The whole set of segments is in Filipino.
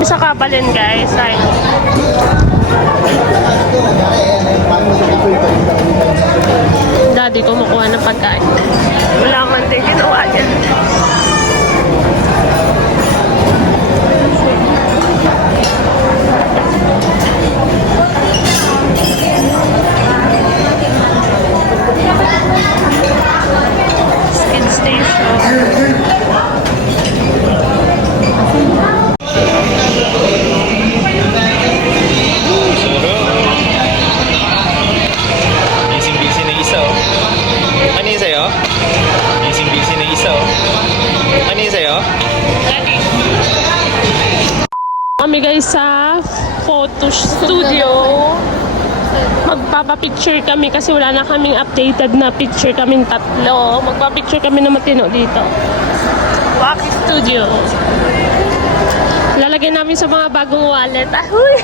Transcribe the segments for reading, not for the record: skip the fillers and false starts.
Sa Kabalin guys, ay daddy kumukuha ng pagkain. Wala man din ginawa niya. Skid station. Busy na isa oh. Ano yun sa'yo? Busy na isa oh. Ano yun sa'yo? Kami guys sa photo studio. Magpapapicture kami kasi wala na kaming updated na picture kaming tatlo. Magpapicture kami na matino dito. Waki Studio. Lalagyan namin sa mga bagong wallet. Ahoy!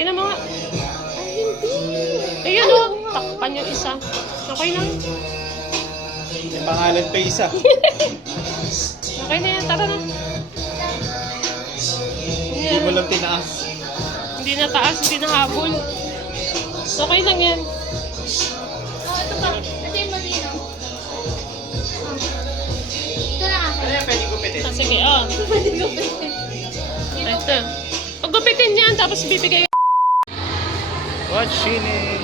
Sino mga? Ayun o, takpan yung isa. Okay na. May pangalan pa isa. Okay na yan, tara na. Hindi mo lang tinaas. Hindi na taas, hindi na habol. Okay lang yan. Ito pa. Ito yung malinaw. Ito na ako. Ano yan pwede gupitin? Sige, oh. Pwede ko pa. Ito. Paggupitin yan, tapos bibigay. What's Shini?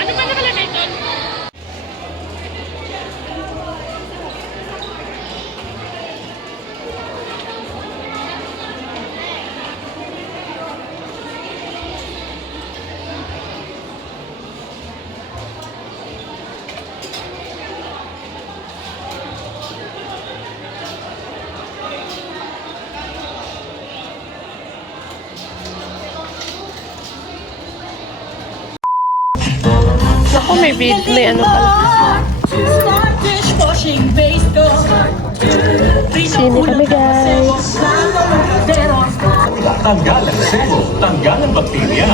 Ano ba nakalagay doon? Ako may ano pala. Sino kami guys? Tanggal ang sebo, tanggal ang bakterya.